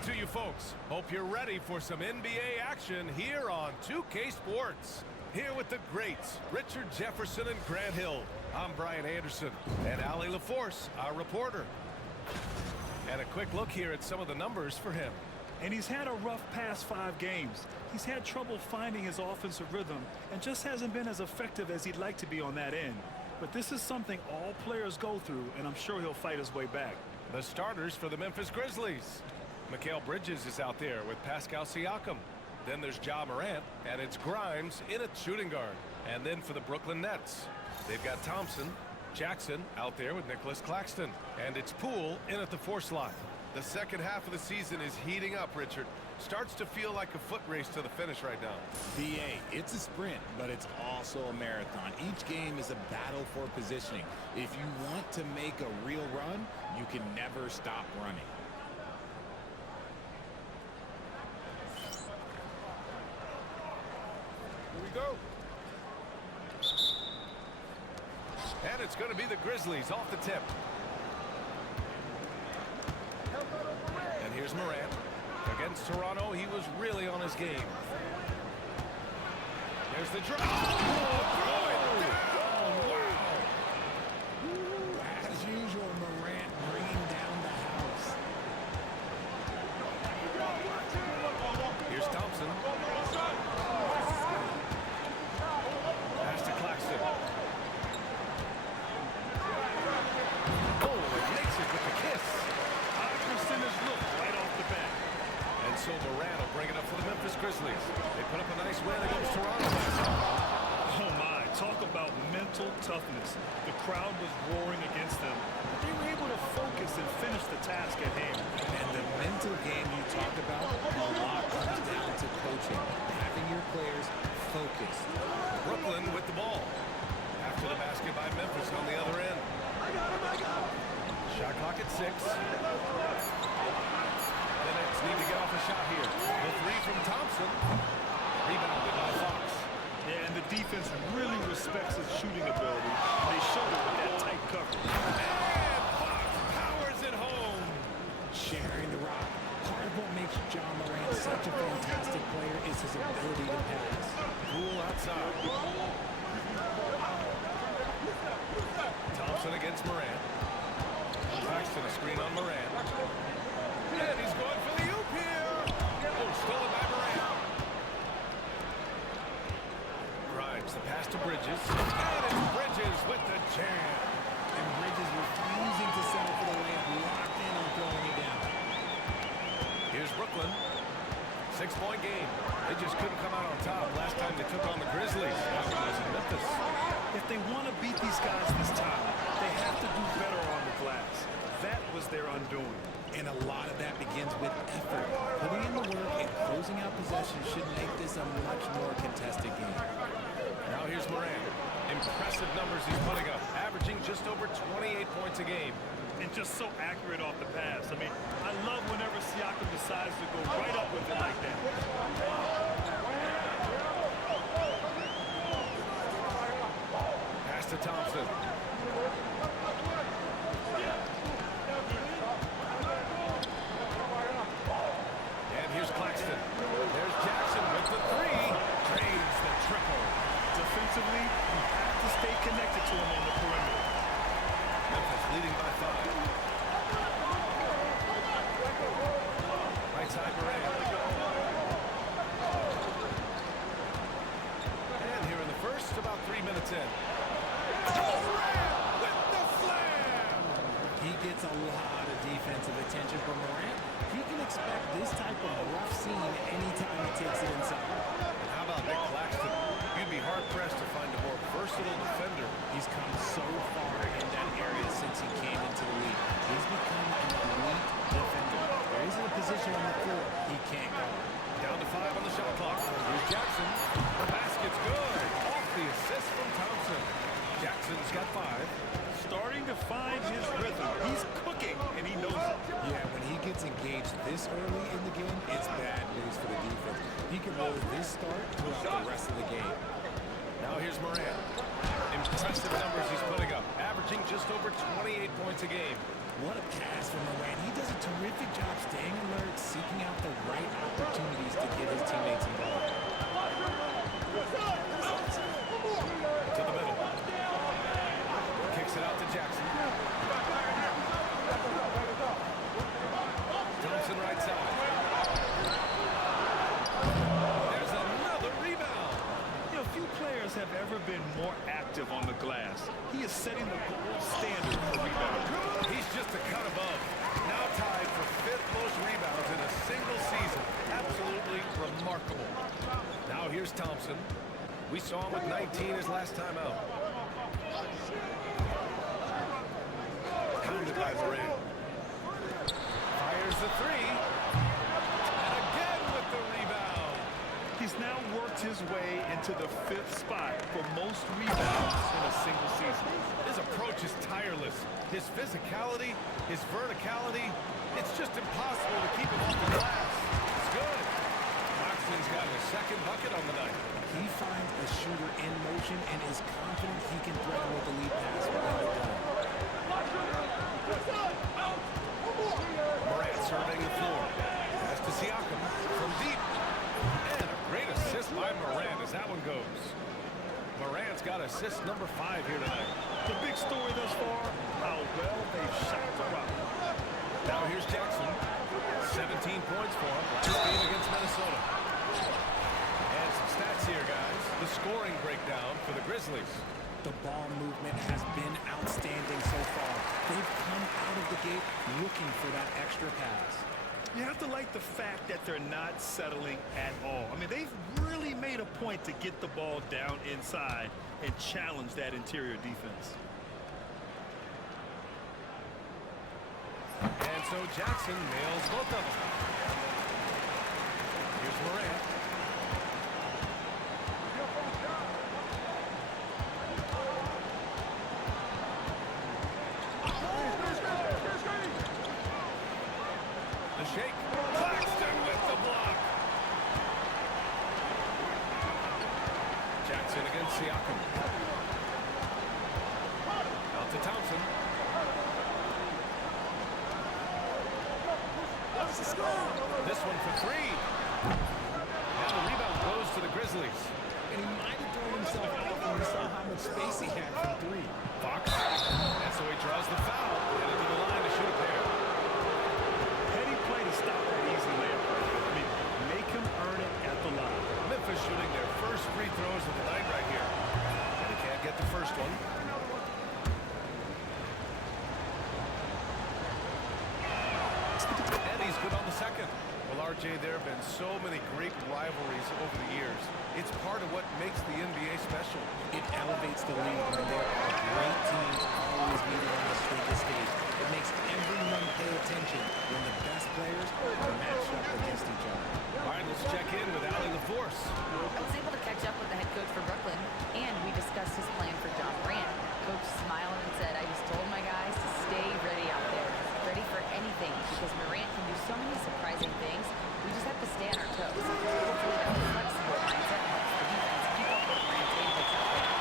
morning to you folks. Hope you're ready for some NBA action here on 2K Sports. Here with the greats, Richard Jefferson and Grant Hill. I'm Brian Anderson, and Allie LaForce, our reporter. And a quick look here at some of the numbers for him. And he's had a rough past 5 games. He's had trouble finding his offensive rhythm and just hasn't been as effective as he'd like to be on that end. But this is something all players go through, and I'm sure he'll fight his way back. The starters for the Memphis Grizzlies. Mikal Bridges is out there with Pascal Siakam. Then there's Ja Morant, and it's Grimes in at shooting guard. And then for the Brooklyn Nets, they've got Thompson, Jackson out there with Nicholas Claxton. And it's Poole in at the 4 slot. The second half of the season is heating up, Richard. Starts to feel like a foot race to the finish right now. BA, it's a sprint, but it's also a marathon. Each game is a battle for positioning. If you want to make a real run, you can never stop running. Here we go. And it's going to be the Grizzlies off the tip. And here's Morant. Against Toronto, he was really on his game. There's the drop. Oh, throw it down. Wow. As usual, Morant bringing down the house. Here's Thompson. Pass to Claxton. Oh, it makes it with the kiss. High percentage look right off the bat. And so Morant will bring it up for the Memphis Grizzlies. They put up a nice win against Toronto last night. Oh my, talk about mental toughness. The crowd was roaring against them. They were able to focus and finish the task at hand. And the mental game you talked about, a lot comes down to coaching. Having your players focused. Brooklyn with the ball. After the basket by Memphis on the other end. Shot clock at 6. The Nets need to get off a shot here. The 3 from Thompson. Rebounded by Fox. Yeah, and the defense really respects his shooting ability. They showed it with that tight coverage. And Fox powers it home. Sharing the rock. Part of what makes Ja Morant such a fantastic player is his ability to pass. Poole outside. Thompson against Morant. Claxton a screen on Morant. And he's going for the oop here. Oh, stolen by Morant. Grimes the pass to Bridges. And it's Bridges with the jam. And Bridges refusing to settle for the layup, locked in on throwing it down. Here's Brooklyn. 6-point game. They just couldn't come out on top last time they took on the Grizzlies. That was in Memphis. If they want to beat these guys this time, they have to do better on the glass. That was their undoing. And a lot of that begins with effort. Putting in the work and closing out possession should make this a much more contested game. Now here's Morant. Impressive numbers he's putting up, averaging just over 28 points a game. And just so accurate off the pass. I mean, I love whenever Siakam decides to go right up with it like that. Pass to Thompson. And here's Claxton. There's Jackson with the 3. Drains the triple. Defensively, you have to stay connected to him on the perimeter. Memphis leading by 5. Right side Morant. And here in the first, about 3 minutes in. Morant with the slam! He gets a lot of defensive attention from Morant. He can expect this type of rough scene anytime he takes it inside. And how about Nick Claxton? You'd be hard-pressed to find a more versatile defender. He's come so far in that area since he came into the league. He's become an elite defender. There isn't a position on the floor he can't go. Down to 5 on the shot clock. Here's Jackson. The basket's good. Off the assist from Thompson. Jackson's got 5. Starting to find his rhythm. He's cooking, and he knows it. Yeah, when he gets engaged this early in the game, it's bad news for the defense. He can roll this start throughout the rest of the game. Now here's Morant. Impressive numbers he's putting up, averaging just over 28 points a game. What a pass from Morant. He does a terrific job staying alert, seeking here's Thompson. We saw him with 19 his last time out. Pounded by Morant. Fires the three. And again with the rebound. He's now worked his way into the 5th spot for most rebounds in a single season. His approach is tireless. His physicality, his verticality, it's just impossible to keep him off the glass. It's good. Claxton's got his second bucket on the night. He finds a shooter in motion and is confident he can threaten with the lead pass when they're done. Morant surveying the floor. Pass to Siakam from deep. And a great assist by Morant as that one goes. Morant's got assist number 5 here tonight. The big story thus far, how well they've shot the rock. Now here's Jackson. 17 points for him last game against Minnesota. And some stats here, guys. The scoring breakdown for the Grizzlies. The ball movement has been outstanding so far. They've come out of the gate looking for that extra pass. You have to like the fact that they're not settling at all. I mean, they've really made a point to get the ball down inside and challenge that interior defense. And so Jackson nails both of them. Here's Morant. The shake. Claxton with the block. Jackson against Siakam. Out to Thompson. This one for 3. Now the rebound goes to the Grizzlies. And he might have thrown himself out when he saw how much space he had from 3. Fox. And so he draws the foul. Headed to the line to shoot a pair. Heady play to stop that easy layup. I mean, make him earn it at the line. Memphis shooting their first free throws of the night right here. And he can't get the first one. And he's good on the second. Well, RJ, there have been so many great rivalries over the years. It's part of what makes the NBA special. It elevates the league when there are great teams always meeting on the biggest stage. It makes everyone pay attention when the best players are matched up against each other. All right, let's check in with Allie LaForce. I was able to catch up with the head coach for Brooklyn, and we discussed his plan for John Morant. Coach smiled and said, I just told my guys to stay ready out there, ready for anything, because Morant can do so many surprising things. We just have to stay on our toes. Hopefully that flexible mindset helps the defense keep up with Morant's inputs out there.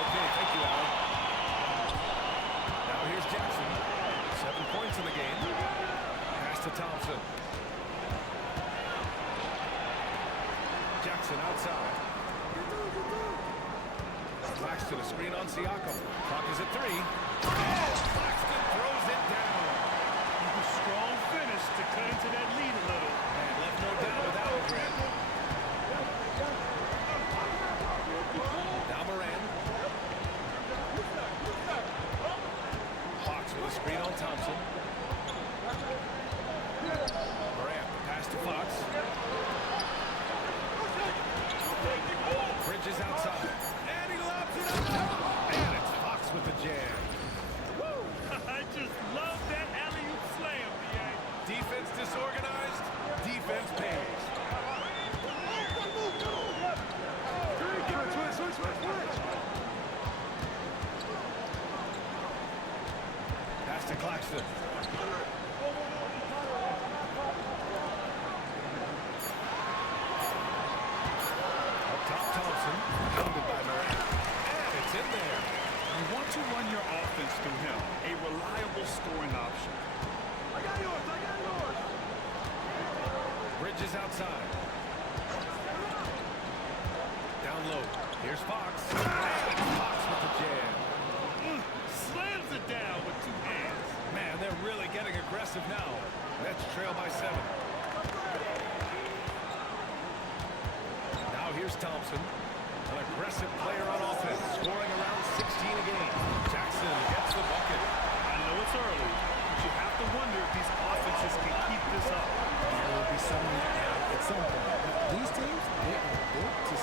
Okay, thank you, Allie. Now here's Jackson. 7 points in the game. Pass to Thompson. Jackson outside. Claxton a screen on Siakam. Clock is at 3. And Claxton throws it down. A strong finish to cut into that lead a little. And left no doubt with that one, Grant. Now Morant. Fox with a screen on Thompson. Morant, pass to Fox. Bridges outside. And he lobs it up top. And it's Fox with the jam. Woo! I just love that alley-oop slam, B.A. Defense disorganized. Defense pays. Pass to Claxton. Up top, Thompson. Pounded by Morant. And it's in there. You want to run your offense through him, a reliable scoring option. I got yours. Bridges outside. Down low. Here's Fox. And it's Fox with the jam. Slams it down with 2 hands. Man, they're really getting aggressive now. Nets trail by 7. Now here's Thompson. An aggressive player on offense, scoring around 16 a game. Jackson gets the bucket. I know it's early, but you have to wonder if these offenses can keep this up. There will be some out at some point. But these teams, they are built to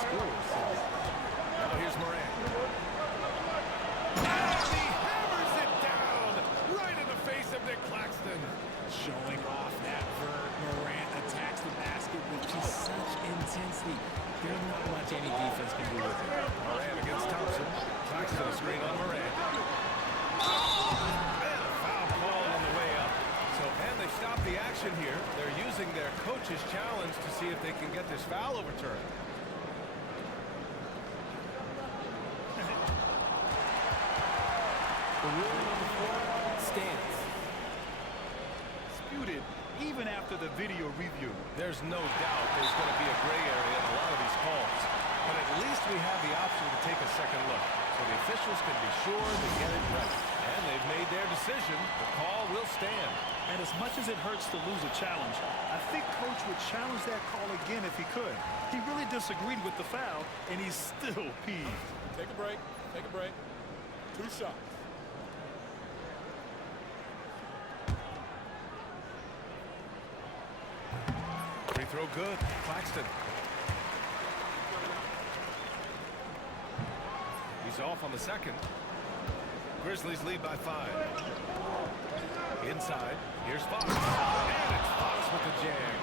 There's not much any defense can do with it. Morant against Thompson. Claxton a screen on Morant. And a foul call on the way up. And they stopped the action here. They're using their coach's challenge to see if they can get this foul overturned. The rule on the floor stands. Disputed even after the video review. There's no doubt there's going to be a gray area in a lot of these calls. But at least we have the option to take a second look, so the officials can be sure to get it right. And they've made their decision. The call will stand. And as much as it hurts to lose a challenge, I think Coach would challenge that call again if he could. He really disagreed with the foul, and he's still peeved. Take a break. Take a break. 2 shots. Free throw good. Claxton. He's off on the second. Grizzlies lead by 5. Inside. Here's Fox. And it's Fox with the jam.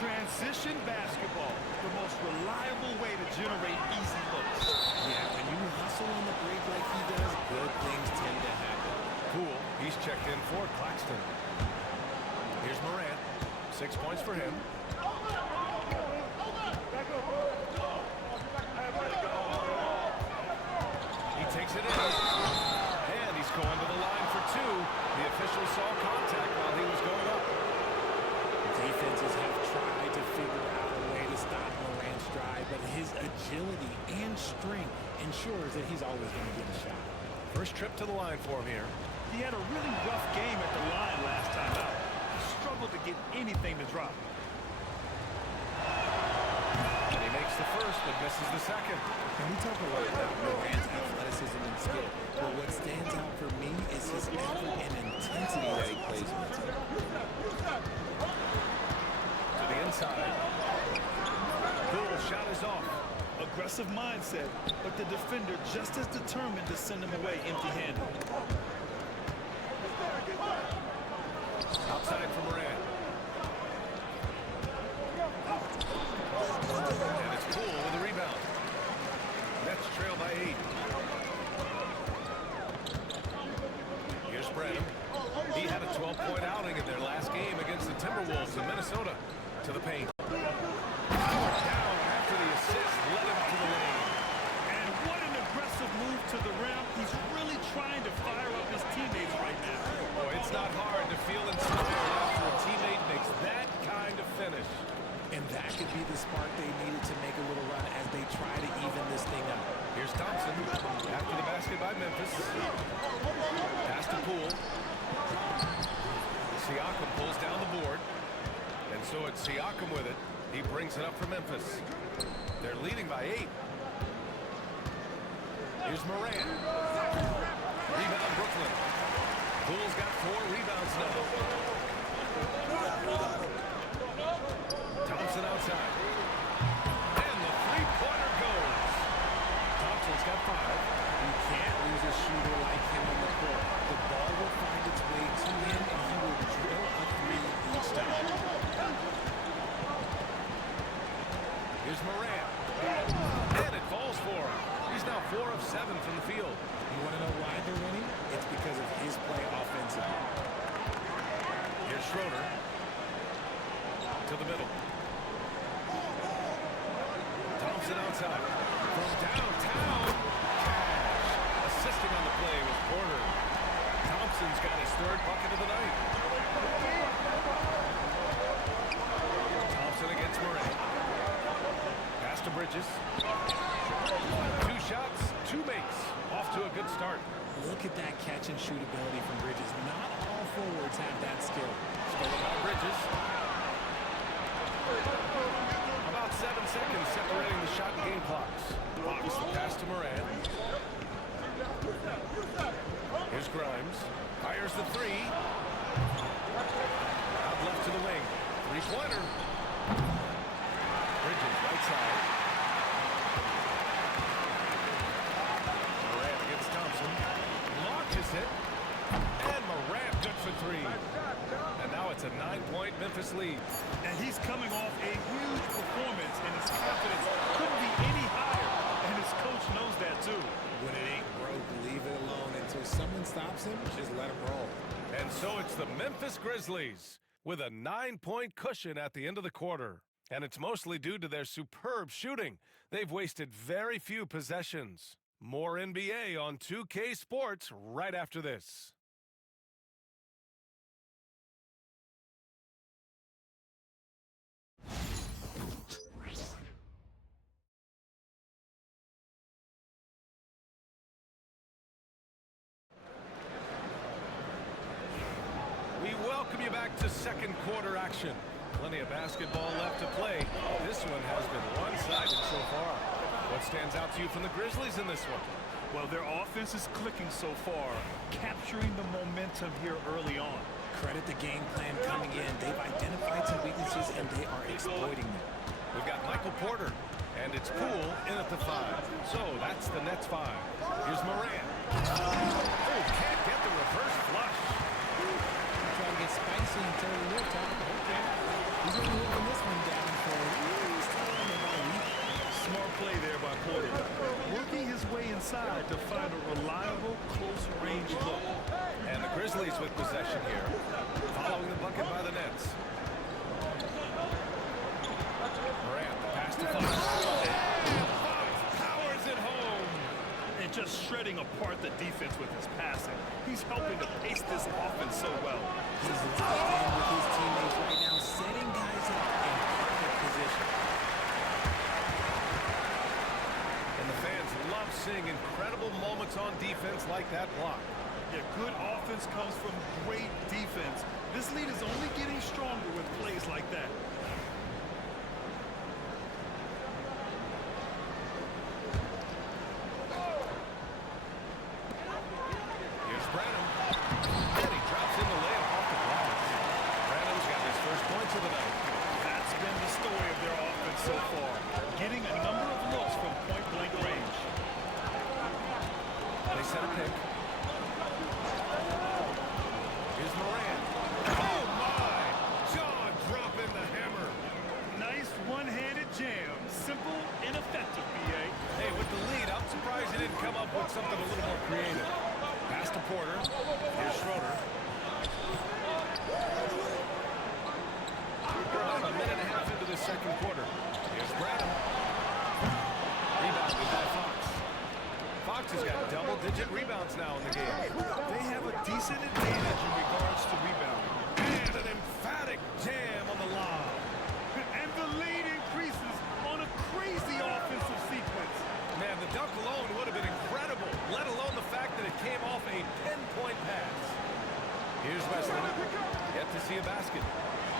Transition basketball, the most reliable way to generate easy looks. Yeah, when you hustle on the break like he does, good things tend to happen. Poole. He's checked in for Claxton. Here's Morant. 6 points for him. He takes it in. And he's going to the line for 2. The official saw contact while he was going up. Defenses have tried to figure out a way to stop Morant's stride, but his agility and strength ensures that he's always going to get a shot. First trip to the line for him here. He had a really rough game at the line last time out. He struggled to get anything to drop. And he makes the first, but misses the second. And we talk a lot about Morant's athleticism and skill, but what stands out for me is his effort and intensity that he plays with. To the inside. Poole shot is off. Aggressive mindset, but the defender just as determined to send him away empty-handed. Outside for Morant. And it's Poole with a rebound. Nets trail by 8. Here's Branham. He had a 12-point outing in their last game against the Timberwolves in Minnesota. To the paint. Power down after the assist led him to the lane. And what an aggressive move to the rim. He's really trying to fire up his teammates right now. Boy, it's not hard to feel inspired after a teammate makes that kind of finish. And that could be the spark they needed to make a little run as they try to even this thing up. Here's Thompson after the basket by Memphis. Pass to Poole. Siakam pulls down the board. And so it's Siakam with it. He brings it up for Memphis. They're leading by 8. Here's Morant. Rebound Brooklyn. Poole's got 4 rebounds now. Thompson outside. And the three-pointer goes. Thompson's got 5. You can't lose a shooter like him on the court. The ball will find its way to him, and he will drill a 3 each time. Here's Morant. And it falls for him. He's now 4 of 7 from the field. You want to know why they're winning? It's because of his play offensively. Here's Schroeder. To the middle. Thompson outside. From downtown. Cash. Assisting on the play was Porter. Thompson's got his 3rd bucket of the night. Thompson against Morant. Pass to Bridges. 2 shots, 2 makes. Off to a good start. Look at that catch and shoot ability from Bridges. Not all forwards have that skill. Stolen by Bridges. About 7 seconds separating the shot and game clocks. Fox the pass to Morant. Here's Grimes. Fires the 3. Out left to the wing. 3-pointer. Bridges right side. Morant against Thompson. Launches it. And Morant good for 3. And now it's It's a 9-point Memphis lead. And he's coming off a huge performance, and his confidence couldn't be any higher. And his coach knows that, too. When it ain't broke, leave it alone. Until someone stops him, just let him roll. And so it's the Memphis Grizzlies with a 9-point cushion at the end of the quarter. And it's mostly due to their superb shooting. They've wasted very few possessions. More NBA on 2K Sports right after this. We welcome you back to second quarter action. Plenty of basketball left to play. This one has been one-sided so far. What stands out to you from the Grizzlies in this one? Well, their offense is clicking so far, capturing the momentum here early on. Credit the game plan coming in. They've identified some weaknesses, and they are exploiting them. We've got Michael Porter, and it's Poole in at the 5. So that's the Nets 5. Here's Morant. Oh, can't get the reverse flush. Trying to get spicy and turn the lip top. Okay. He's only holding this one down for at least about a week. Smart play there by Porter. Working his way inside to find a reliable, close-range look. And the Grizzlies with possession here. Following the bucket by the Nets. Morant, the pass to Fox. And Fox powers it home. And just shredding apart the defense with his passing. He's helping to pace this offense so well. He's locked in with his teammates right now, setting guys up in perfect position. And the fans love seeing incredible moments on defense like that block. Yeah, good offense comes from great defense. This lead is only getting stronger with plays like that. Here's Branham. And he drops in the layup off the glass. Branham's got his first points of the night. That's been the story of their offense so far. Getting a number of looks from point-blank range. They set a pick. Here's Morant. Oh, my! Jaw dropping the hammer. Nice one-handed jam. Simple and effective, B.A. Hey, with the lead, I'm surprised he didn't come up with something a little more creative. Pass to Porter. Here's Schroeder. We're about a minute and a half into the second quarter. Here's Branham. Rebounded by Fox. Fox has got double-digit rebounds now in the game. They have a decent advantage in regards to rebounding. And an emphatic jam on the lob. And the lead increases on a crazy offensive sequence. Man, the dunk alone would have been incredible, let alone the fact that it came off a 10-point pass. Here's Wesley. Yet to see a basket.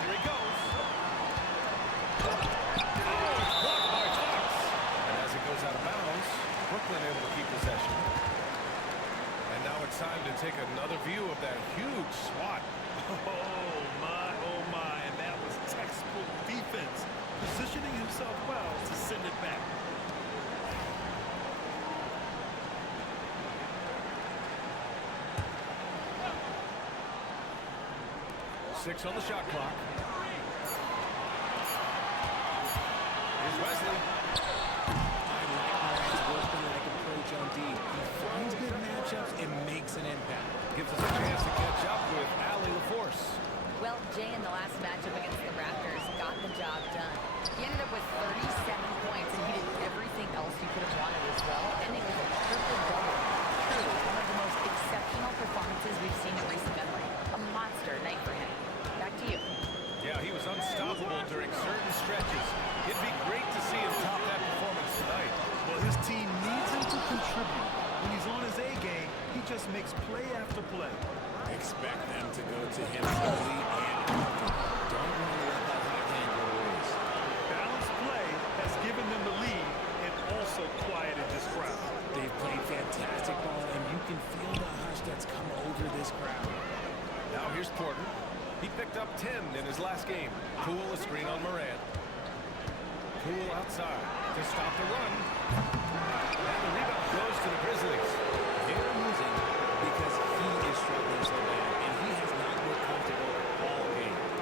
Here he goes. Oh, it's blocked by Fox. And as it goes out of bounds, Brooklyn able to keep possession. And now it's time to take another view of that huge swat. Oh my, and that was textbook defense, positioning himself well to send it back. Six on the shot clock. Here's Wesley. I like Morant's workman-like approach on D. He finds good matchups and makes an impact. Gives us a chance to catch up with Allie LaForce. Well, Jay in the last matchup against the Raptors got the job done. He ended up with 37 points, and he did everything else you could have wanted as well, ending with a triple-double. Truly, one of the most exceptional performances we've seen in recent memory. A monster night for him. Back to you. Yeah, he was unstoppable during certain stretches. It'd be great to see him top that performance tonight. Well, his team needs him to contribute. When he's on his A game, he just makes play after play. Expect them to go to him early and often. Don't want to let that hot hand go to waste. Balanced play has given them the lead and also quieted this crowd. They've played fantastic ball, and you can feel the hush that's come over this crowd. Now here's Porter. He picked up 10 in his last game. Poole a screen on Morant. Poole outside to stop the run. And the rebound goes to the Grizzlies. They're losing because he is struggling so bad, and he has not looked comfortable all game.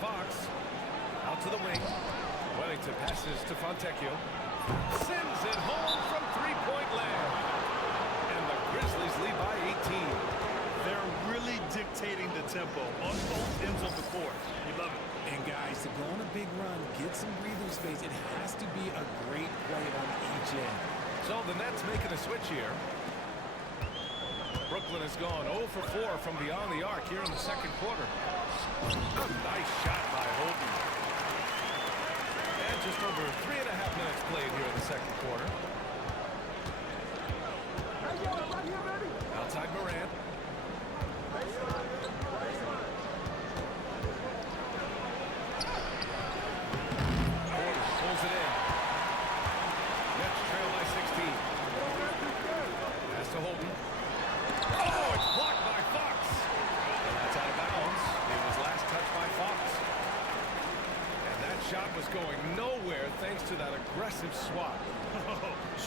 Fox. Out to the wing. Wellington passes to Fontecchio. Sends it home from three-point land. And the Grizzlies lead by 18. They're really dictating the tempo on both ends of the court. You love it. And guys, to go on a big run, get some breathing space, it has to be a great play on each end. So the Nets making a switch here. Brooklyn has gone 0 for 4 from beyond the arc here in the second quarter. A nice shot by Holden. And just over 3.5 minutes played here in the second quarter. Outside Morant. Pulls it in. Nets trail by 16. Pass to Holden. Oh, it's blocked by Fox. And that's out of bounds. It was last touched by Fox. And that shot was going nowhere thanks to that aggressive swat.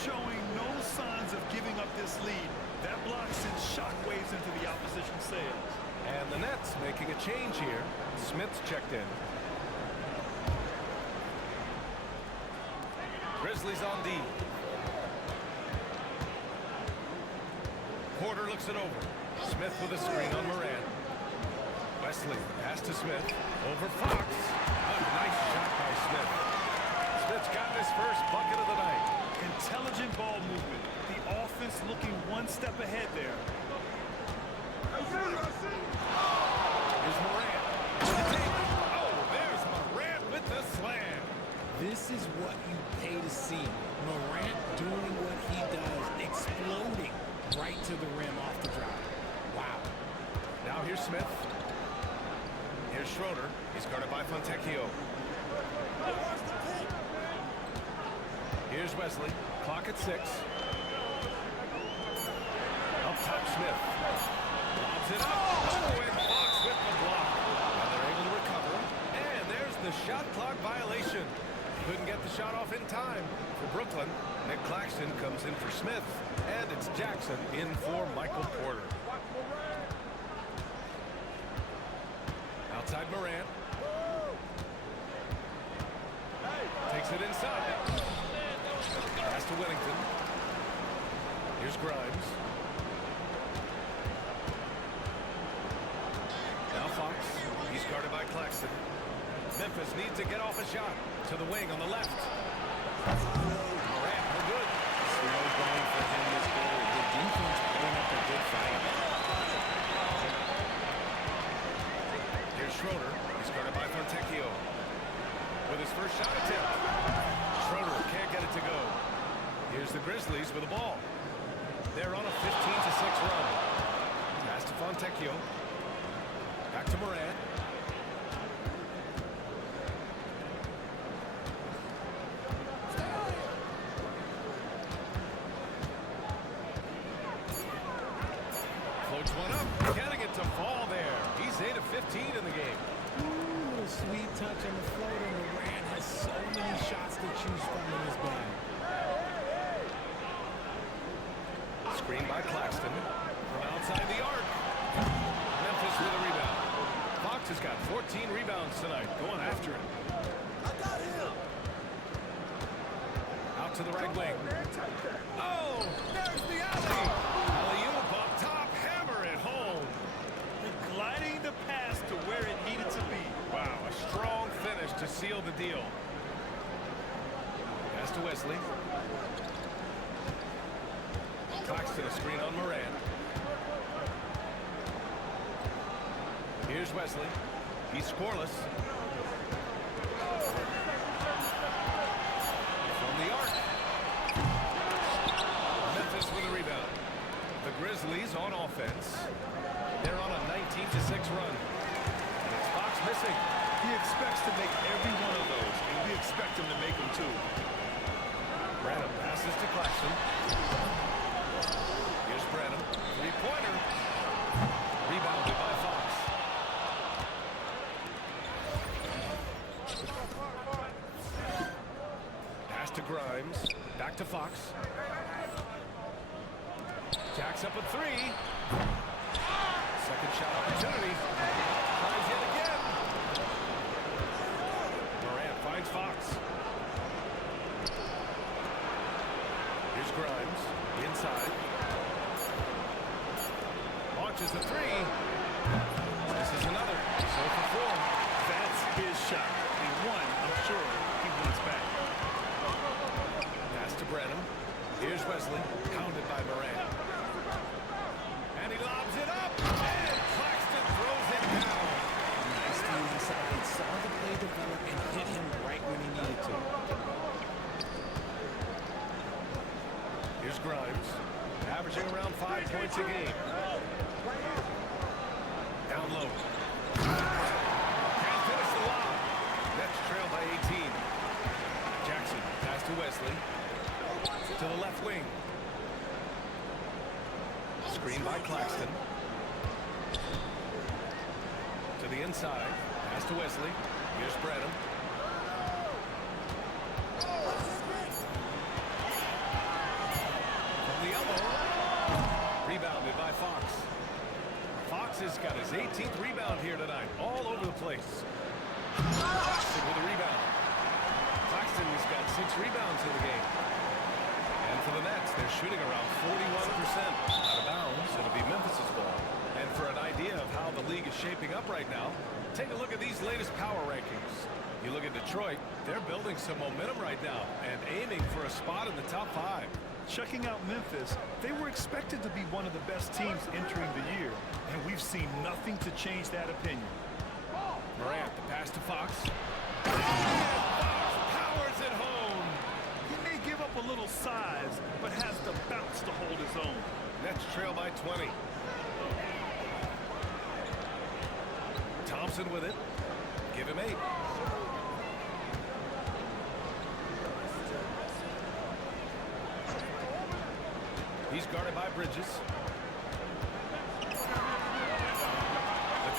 Showing no signs of giving up this lead. That block sends shockwaves into the opposition's sails. And the Nets making a change here. Smith's checked in. Grizzlies on D. Porter looks it over. Smith with a screen on Morant. Wesley, pass to Smith. Over Fox. A nice shot by Smith. Smith's got his first bucket of the night. Intelligent ball movement. The offense looking one step ahead there. Here's Morant. Oh, there's Morant with the slam. This is what you pay to see. Morant doing what he does, exploding right to the rim off the drive. Wow. Now here's Smith. Here's Schroeder. He's guarded by Fontecchio. Here's Wesley. Clock at 6. Up top, Smith. Lobs it up. Oh, and Fox with the block. And they're able to recover. And there's the shot clock violation. Couldn't get the shot off in time for Brooklyn. Nick Claxton comes in for Smith. And it's Jackson in for Michael Porter. Outside Morant. Takes it inside. Pass to Whittington. Here's Grimes. Now Fox. He's guarded by Claxton. Memphis needs to get off a shot. To the wing on the left. Morant, no good. Slow going for him this quarter. The defense putting up a good fight. Here's Schroeder. He's guarded by Fontecchio. With his first shot attempt. Schroeder can't get it to go. Here's the Grizzlies with the ball. They're on a 15-6 run. Pass to Fontecchio. Back to Morant. Floats one up. Getting it to fall there. He's 8 of 15 in the game. Ooh, little sweet touch on the floater. Morant has so many shots to choose from in his bag. Screen by Claxton. From outside the arc. Memphis with a rebound. Fox has got 14 rebounds tonight. Going after it. I got him. Out to the right wing. Oh, there's the alley. Alley-oop up top. Hammer it home. Gliding the pass to where it needed to be. Wow, a strong finish to seal the deal. Pass to Wesley. Claxton a screen on Morant. Here's Wesley. He's scoreless. From the arc. Memphis with a rebound. The Grizzlies on offense. They're on a 19-6 run. And it's Fox missing. He expects to make every one of those, and we expect him to make them too. Branham passes to Claxton. Here's Branham. Three-pointer. Rebounded by Fox. Pass to Grimes. Back to Fox. Jacks up a three. Second shot opportunity. Tries yet again. launches a three. This is another. So for four. That's his shot. And one, I'm sure he wants back. Pass to Brenham. Here's Wesley, pounded by Morant. And he lobs it up. And Claxton throws it down. Nice few inside. He saw the play develop and hit him right when he needed to. Here's Grimes, averaging around 5 points a game. Down low. Can't finish the lob. Nets trail by 18. Jackson, pass to Wesley. To the left wing. Screen by Claxton. To the inside. Pass to Wesley. Here's Brenham. From the elbow. Rebounded by Fox. Fox has got his 18th rebound here tonight. All over the place. Claxton with a rebound. Claxton has got 6 rebounds in the game. And for the Nets, they're shooting around 41%. Out of bounds, it'll be Memphis's ball. And for an idea of how the league is shaping up right now, take a look at these latest power rankings. You look at Detroit, they're building some momentum right now and aiming for a spot in the top 5. Checking out Memphis, they were expected to be one of the best teams entering the year, and we've seen nothing to change that opinion. Morant, the pass to Fox. Fox powers it home. He may give up a little size, but has the bounce to hold his own. Nets trail by 20. Thompson with it. Give him 8. He's guarded by Bridges. The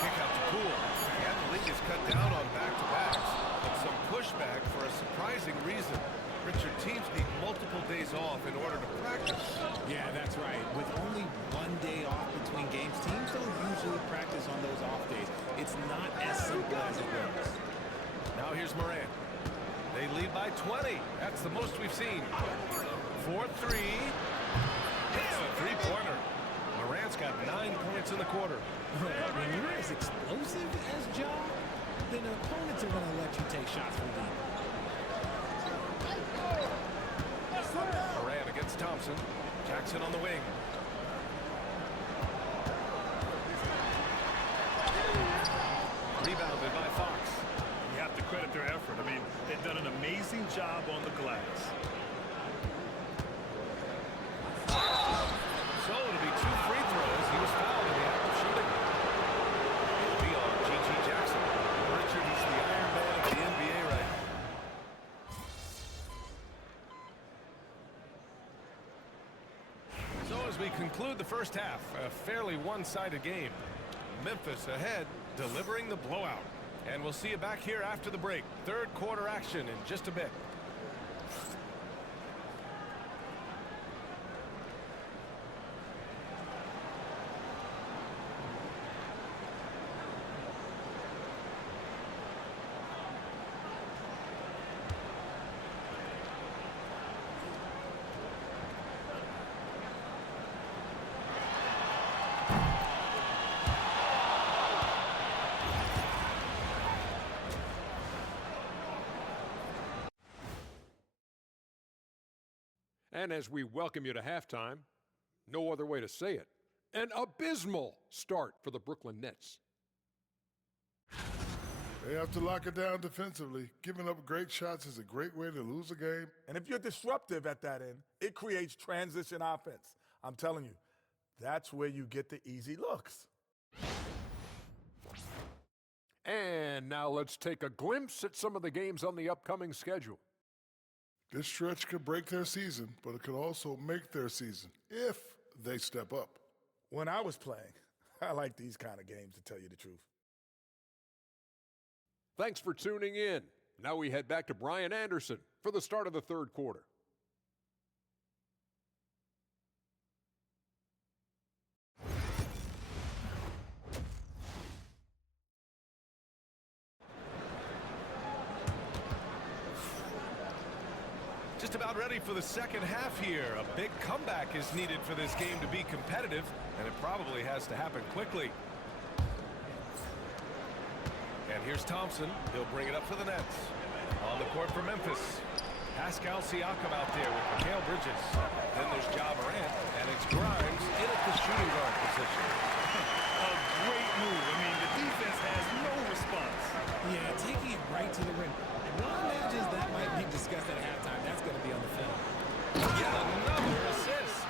kick out to Poole. And the league is cut down on back-to-backs, but some pushback for a surprising reason. Richard, teams need multiple days off in order to practice. Yeah, that's right. With only 1 day off between games, teams don't usually practice on those off days. It's not as simple as it looks. Now here's Morant. They lead by 20. That's the most we've seen. 4-3. Hits a three-pointer. Morant's got 9 points in the quarter. When you're as explosive as Ja, then opponents are going to let you take shots from deep. Morant against Thompson. Jackson on the wing. Rebounded by Fox. You have to credit their effort. I mean, they've done an amazing job on the glass. So it'll be 2 free throws. He was fouled in the act of shooting. It'll be on G.G. Jackson. Richard, he's the Iron Man of the NBA right now. So as we conclude the first half, a fairly one-sided game. Memphis ahead, delivering the blowout. And we'll see you back here after the break. Third quarter action in just a bit. And as we welcome you to halftime, no other way to say it, an abysmal start for the Brooklyn Nets. They have to lock it down defensively. Giving up great shots is a great way to lose a game. And if you're disruptive at that end, it creates transition offense. I'm telling you, that's where you get the easy looks. And now let's take a glimpse at some of the games on the upcoming schedule. This stretch could break their season, but it could also make their season if they step up. When I was playing, I like these kind of games, to tell you the truth. Thanks for tuning in. Now we head back to Brian Anderson for the start of the third quarter. Just just about ready for the second half here. A big comeback is needed for this game to be competitive, and it probably has to happen quickly. And here's Thompson. He'll bring it up for the Nets. On the court for Memphis. Pascal Siakam out there with Mikal Bridges. Then there's Ja Morant, and it's Grimes in at the shooting guard position. A great move. I mean, the defense has no response. Yeah, taking it right to the rim. One imagines that might be discussed at halftime. That's going to be on the film. Yet another assist.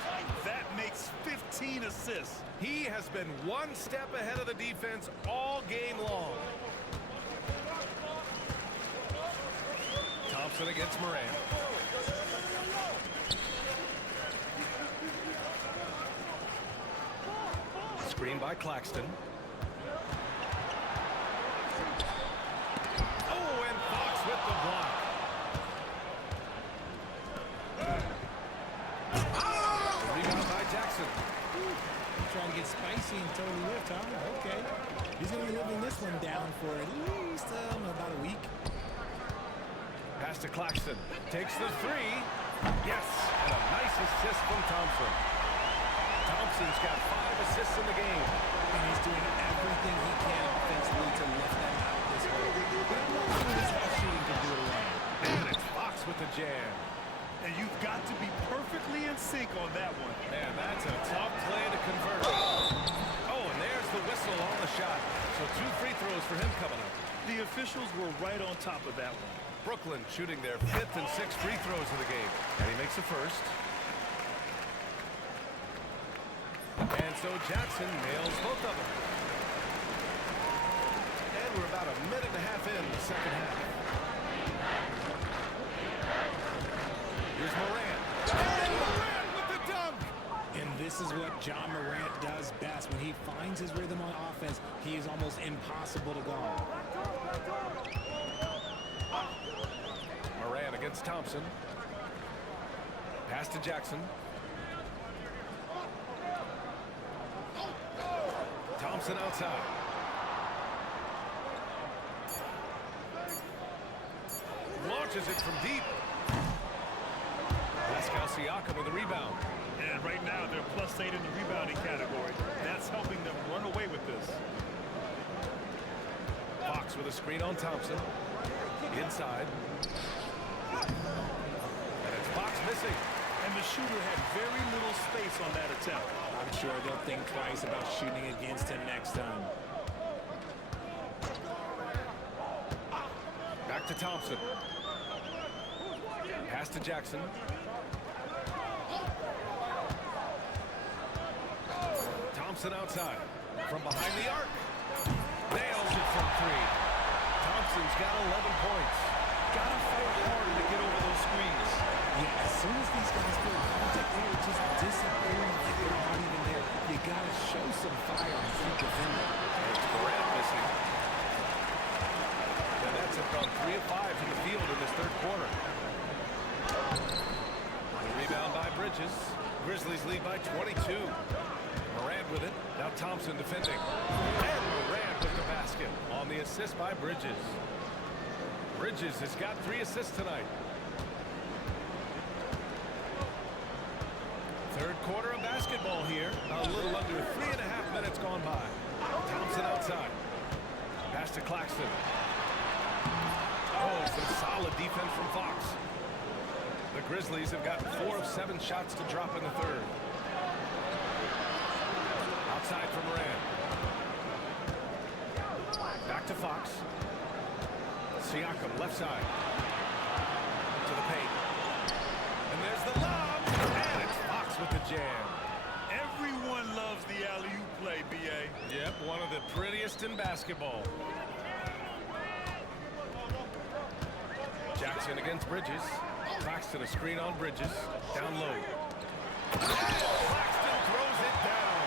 That makes 15 assists. He has been one step ahead of the defense all game long. Thompson against Morant. Screen by Claxton. Oh, and Fox with the block. Rebound by Jackson. Trying to get spicy and totally whipped, huh? Okay. He's going to be living this one down for at least about a week. Pass to Claxton. Takes the three. Yes. And a nice assist from Thompson. Thompson's got 5 assists in the game. And he's doing everything he can offensively to lift them out of this hole. But I'm not sure his foul shooting can do it alone. And it's Fox with the jam. And you've got to be perfectly in sync on that one. Man, that's a tough play to convert. Oh, and there's the whistle on the shot. So 2 free throws for him coming up. The officials were right on top of that one. Brooklyn shooting their 5th and 6th free throws of the game. And he makes the first. And so Jackson nails both of them. And we're about a minute and a half in the second half. Here's Morant. And Morant with the dunk! And this is what John Morant does best. When he finds his rhythm on offense, he is almost impossible to guard. Morant against Thompson. Pass to Jackson. Thompson outside. Launches it from deep. Pascal Siakam with the rebound. And right now, they're +8 in the rebounding category. That's helping them run away with this. Fox with a screen on Thompson. Inside. And it's Fox missing. And the shooter had very little space on that attempt. I'm sure they'll think twice about shooting against him next time. Back to Thompson. Pass to Jackson. Thompson outside. From behind the arc. Nails it from 3. Thompson's got 11 points. Gotta fight harder to get over those screens. Yeah, as soon as these guys feel contact, they will just disappear like they're not even there. You gotta show some fire and keep defending. It's Morant missing. And that's it from 3 of 5 from the field in this third quarter. The rebound by Bridges. Grizzlies lead by 22. Morant with it. Now Thompson defending. And Morant with the basket on the assist by Bridges. Bridges has got 3 assists tonight. Third quarter of basketball here. A little under 3.5 minutes gone by. Thompson outside. Pass to Claxton. Oh, some solid defense from Fox. The Grizzlies have gotten 4 of 7 shots to drop in the third. Outside for Morant. Back to Fox. Siakam left side. To the paint. And there's the lob. And it's Fox with the jam. Everyone loves the alley-oop play, B.A. Yep, one of the prettiest in basketball. Jackson against Bridges. Claxton a screen on Bridges. Down low. Claxton throws it down.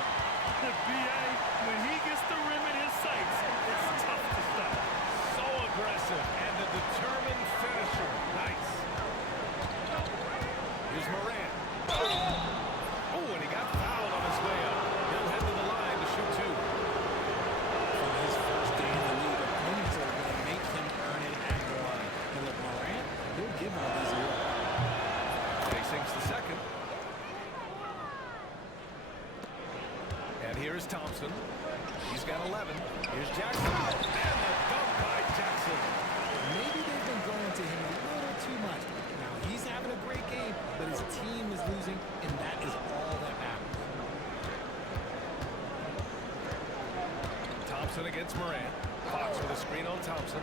B.A., when he gets the rim in his sights, it's tough to stop. So aggressive and a determined finisher. Nice. Here's Morant. Oh, and he got fouled on his way up. He'll head to the line to shoot 2. From his first game in the league, opponents are going to make him earn it at the line. And look, Morant, he'll give all these away. got 11. Here's Jackson. And the dunk by Jackson. Maybe they've been going to him a little too much. Now, he's having a great game, but his team is losing, and that is all that matters. Thompson against Morant. Fox with a screen on Thompson.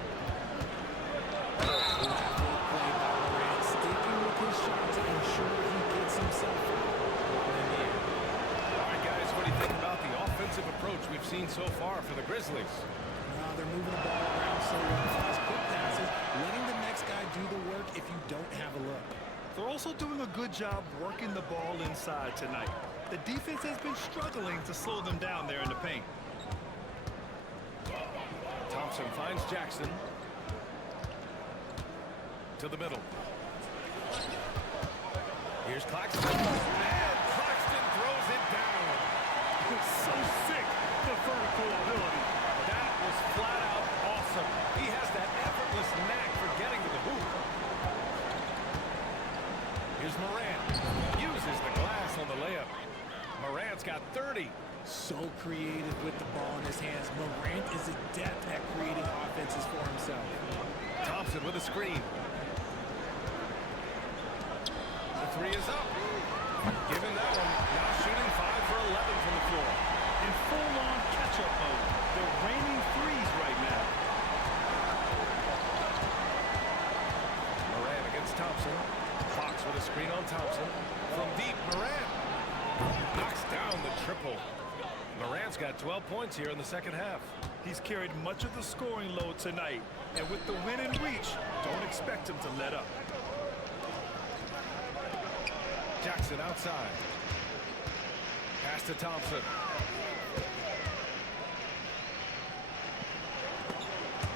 Play by Morant, sticking with his shot to ensure he gets himself out while in the air. All right, guys, what do you think about the offensive approach we've seen so far for the Grizzlies? They're moving the ball around so well, fast, quick passes, letting the next guy do the work if you don't have a look. They're also doing a good job working the ball inside tonight. The defense has been struggling to slow them down there in the paint. Thompson finds Jackson. To the middle. Here's Claxton. And Claxton throws it down. So sick, the vertical ability. That was flat out awesome. He has that effortless knack for getting to the hoop. Here's Morant. Uses the glass on the layup. Morant's got 30. So creative with the ball in his hands. Morant is adept at creating offenses for himself. Thompson with a screen. The three is up. Give him that one. Now shooting 5 for 11 from the floor. In full-on catch-up mode. They're raining threes right now. Morant against Thompson. Fox with a screen on Thompson. From deep, Morant knocks down the triple. Morant's got 12 points here in the second half. He's carried much of the scoring load tonight. And with the win in reach, don't expect him to let up. Jackson outside. Pass to Thompson.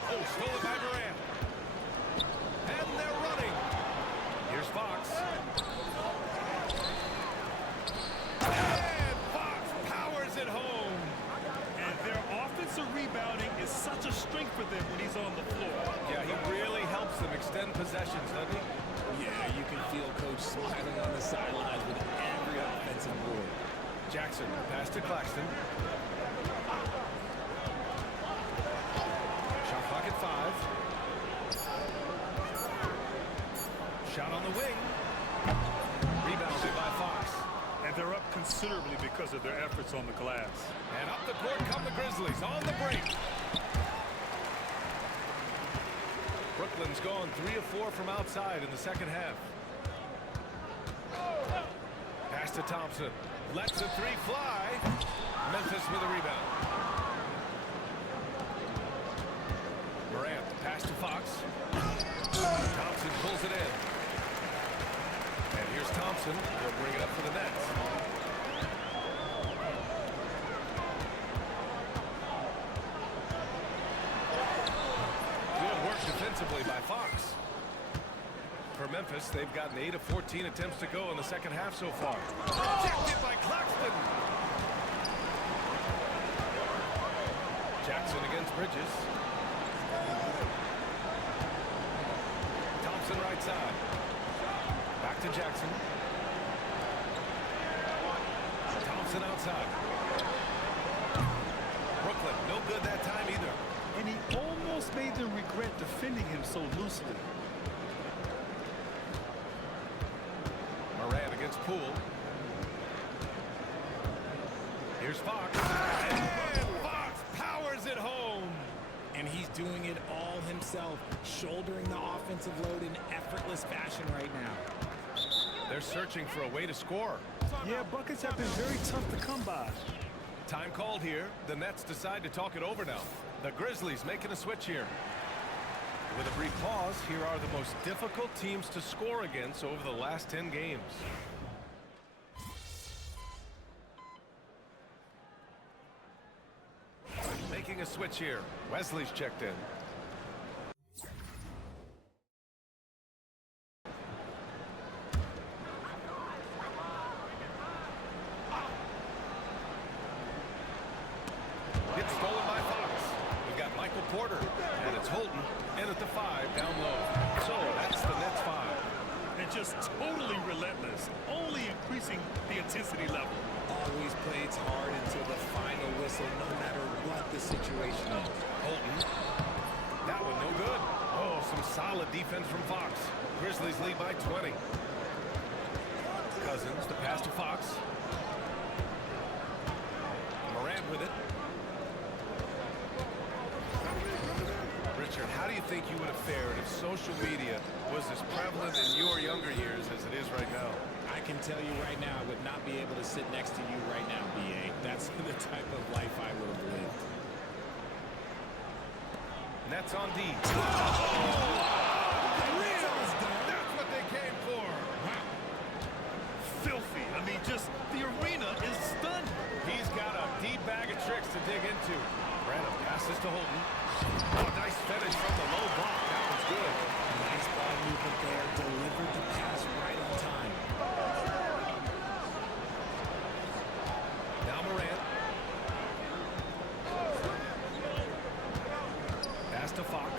Oh, stolen by Morant. And they're running. Here's Fox. And Fox powers it home. And their offensive rebounding is such a strength for them when he's on the floor. Yeah, he really helps them extend possessions, doesn't he? Yeah, you can feel Coach smiling on the sidelines with every offensive board. Jackson, pass to Claxton. Shot clock at 5. Shot on the wing. Rebounded by Fox. And they're up considerably because of their efforts on the glass. And up the court come the Grizzlies on the break. Brooklyn's gone 3 of 4 from outside in the second half. Pass to Thompson. Lets the three fly. Memphis with a rebound. Morant, pass to Fox. Thompson pulls it in. And here's Thompson. He'll bring it up for the Nets. Good work defensively by Fox. For Memphis, they've gotten 8 of 14 attempts to go in the second half so far. Rejected by Claxton. Jackson against Bridges. Thompson right side. Back to Jackson. Thompson outside. Brooklyn, no good that time either. And he almost made them regret defending him so loosely. Morant against Poole. Here's Fox. And Fox powers it home. And he's doing it all himself, shouldering the offensive load in effortless fashion right now. They're searching for a way to score. Yeah, buckets have been very tough to come by. Time called here. The Nets decide to talk it over now. The Grizzlies making a switch here. With a brief pause, here are the most difficult teams to score against over the last 10 games. Making a switch here. Wesley's checked in. It's stolen by Fox. We've got Michael Porter, and it's Holton in at the 5 down low. So that's the Nets 5. And just totally relentless, only increasing the intensity level. Always plays hard until the final whistle, no matter what the the situation is. Holton. That one no good. Oh, some solid defense from Fox. Grizzlies lead by 20. Cousins, the pass to Fox. Morant with it. Richard, how do you think you would have fared if social media was as prevalent in your younger years as it is right now? I can tell you right now, I would not be able to sit next to you right now, B.A. That's the type of life I would have lived. Nets on D. That's what they came for. Wow. Filthy. I mean, just the arena is stunned. He's got a deep bag of tricks to dig into. Brandon passes to Holton. Oh, nice finish from the low block. That was good. Nice ball movement there. Delivered the pass right on time. Now Morant. Pass to Fox.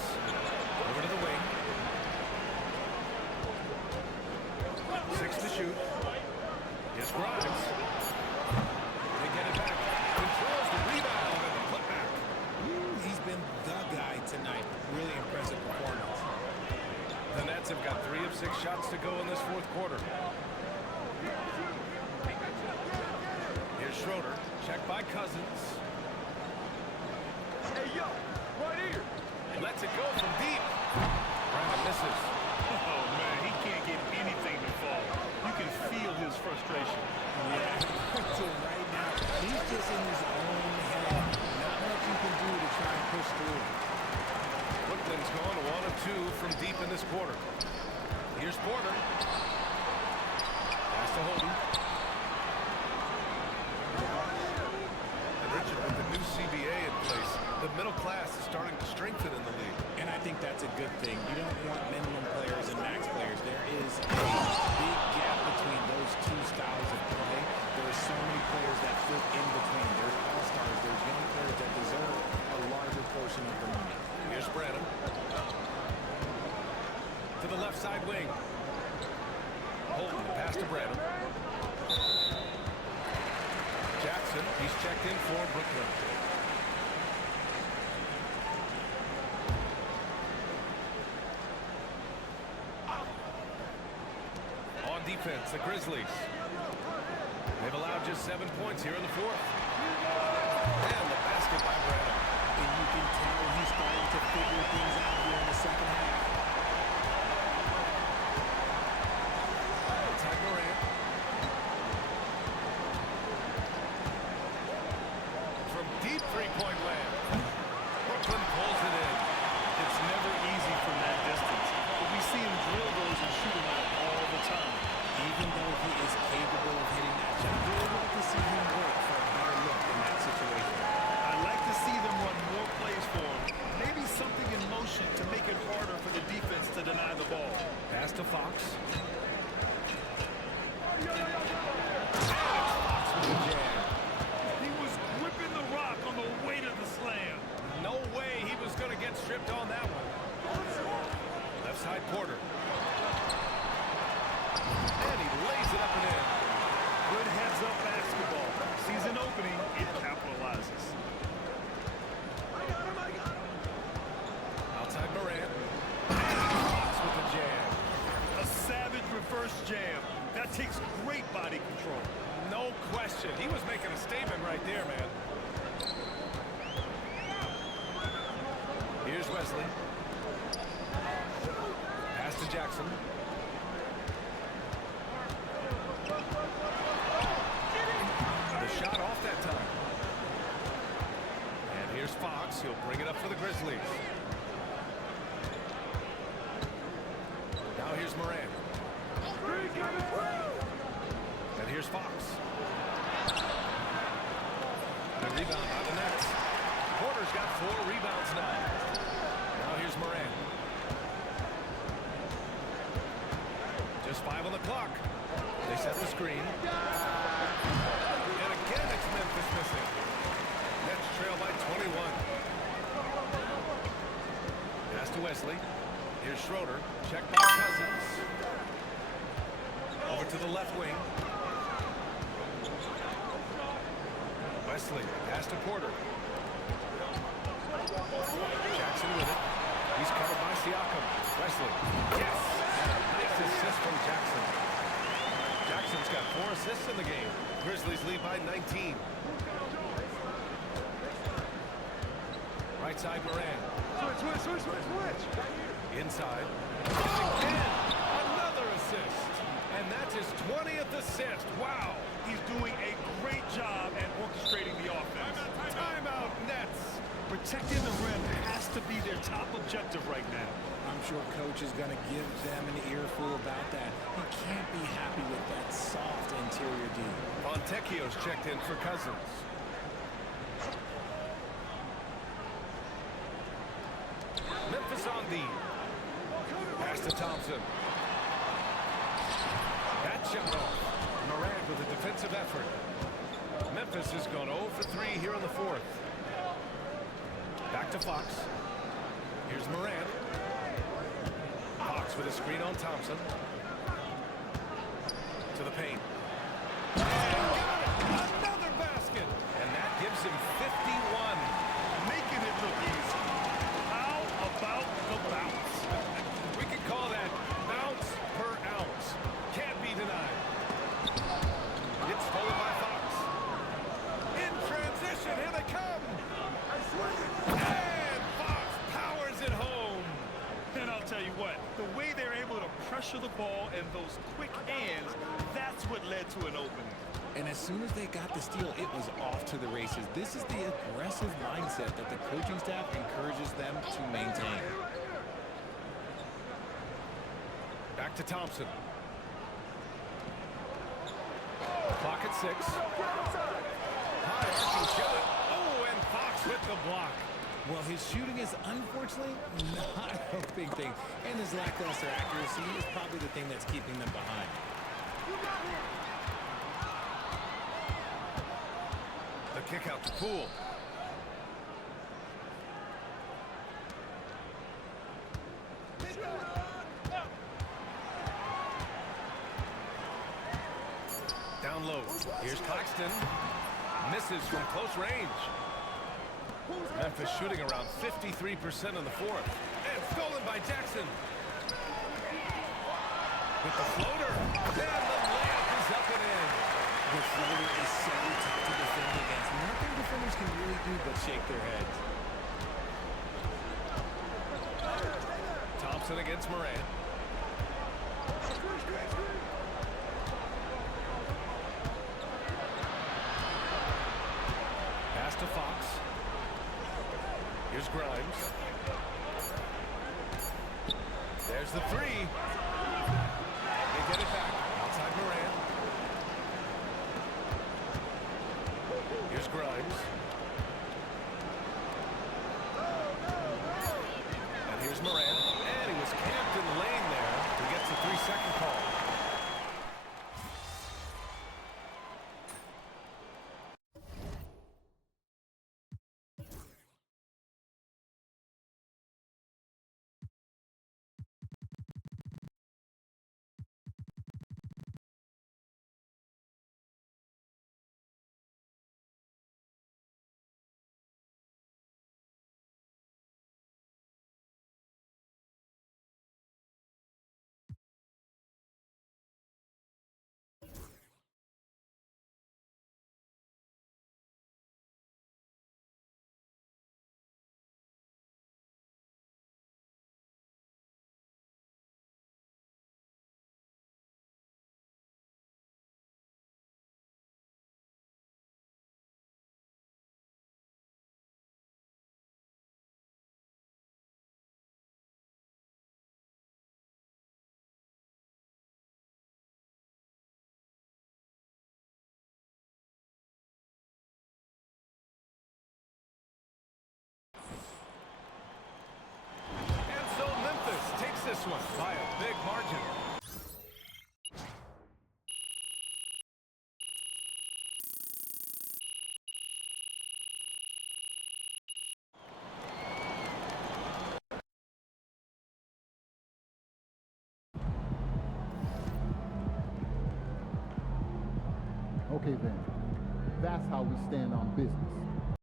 Over to the wing. 6 to shoot. Here's Grimes. They get it back. Controls the rebound and the putback. He's been the guy tonight. Really impressive performance. The Nets have got 3 of 6 shots to go in this fourth quarter. Here's Schroeder. Check by Cousins. Hey, yo, right here. Lets it go from deep. Brandon misses. Oh, man, he can't get anything to fall. You can feel his frustration. Yeah, so right now, he's just in his own head. Not much you can do to try and push through. Brooklyn's going to 1 of 2 from deep in this quarter. Here's Porter. Pass to Holden. And Richard, with the new CBA in place, the middle class is starting to strengthen in the league. And I think that's a good thing. You don't want minimum players and max players. There is a big gap between those two styles of play. There are so many players that fit in between. There's all-stars. There's young players that deserve a larger portion of the money. Here's Branham. To the left side wing. Holden, the pass to Branham. Jackson, he's checked in for Brooklyn. On defense, the Grizzlies. They've allowed just 7 points here in the fourth. And the basket by Branham. And you can tell he's starting to figure things out here in the second half. Outside Morant. From deep three-point land. Brooklyn pulls it in. It's never easy from that distance, but we see him drill those and shoot them out all the time. Even though he is capable of hitting that shot, I would like to see him work for a better look in that situation. I'd like to see them run more plays for him. Maybe something in motion to make it harder for the defense to deny the ball. Pass to Fox. He was gripping the rock on the weight of the slam. No way he was going to get stripped on that one. Left side Porter. And he lays it up and in. Good heads-up basketball. Season opening, it capitalizes. Outside Morant. Fox with the jam. A savage reverse jam. That takes great body control. No question. He was making a statement right there, man. Here's Wesley. Pass to Jackson. The shot off that time. And here's Fox. He'll bring it up for the Grizzlies. Now here's Morant. And here's Fox. The rebound by the Nets. Porter's got 4 rebounds now. Now here's Morant. Just 5 on the clock. They set the screen. And again, it's Memphis missing. Nets trail by 21. Pass to Wesley. Here's Schroeder. Check by Cousins. Over to the left wing. Wesley. Pass to Porter. 4 assists in the game. Grizzlies lead by 19. Right side, Morant. Switch. Inside. Again, another assist. And that's his 20th assist. Wow. He's doing a great job at orchestrating the offense. Timeout, Nets. Protecting the rim has to be their top objective right now. I'm sure coach is going to give them an earful about that. He can't be happy with that soft interior D. Fontecchio's checked in for Cousins. Memphis on D. Pass to Thompson. That shot off. Morant with a defensive effort. Memphis has gone 0 for 3 here in the 4th. Back to Fox. Here's Morant. Fox with a screen on Thompson. To the paint. And got it! Another basket! And that gives him 51. Making it look easy. How about the bounce? We could call that bounce per ounce. Can't be denied. It's stolen by Fox. In transition, here they come. And Fox powers it home. And I'll tell you what, the way they're able to pressure the ball and those quick hands, that's what led to an opening. And as soon as they got the steal, it was off to the races. This is the aggressive mindset that the coaching staff encourages them to maintain. Back to Thompson. Clock at 6. High arcing shot. Oh, and Fox with the block. Well, his shooting is unfortunately not a big thing. And his lackluster accuracy is probably the thing that's keeping them behind. The kick out to Poole. Down low. Here's Claxton. Misses from close range. Memphis shooting around 53% in the 4th. And stolen by Jackson. With the floater. And the layup is up and in. The floater is so tough to defend against. Nothing defenders can really do but shake their heads. Thompson against Morant. Pass to Fox. Here's Grimes. There's the 3. They get it back. Outside Morant. Here's Grimes. And here's Morant. And he was camped in the lane there. He gets the 3-second call. This one by a big margin. Okay then, that's how we stand on business.